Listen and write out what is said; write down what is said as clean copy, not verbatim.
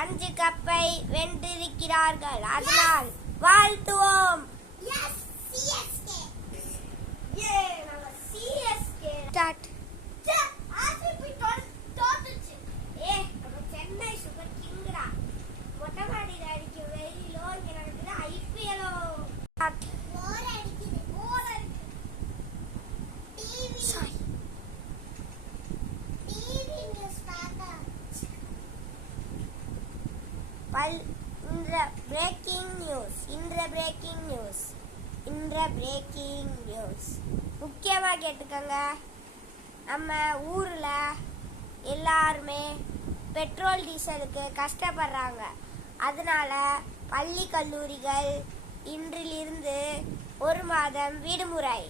5 கப்பை வென்றிருக்கிறார்கள். அதனால் வாழ்த்துவோம். சென்னை சூப்பர் கிங்ரா மொட்டை மாடியில் அடிக்கும் வெயிலோ இங்க நடக்குது ஐபிஎலோ. பிரேக்கிங் நியூஸ் முக்கியமாக கேட்டுக்கோங்க. நம்ம ஊரில் எல்லாருமே பெட்ரோல் டீசலுக்கு கஷ்டப்படுறாங்க. அதனால பள்ளி கல்லூரிகள் இன்றிலிருந்து 1 மாதம் விடுமுறை.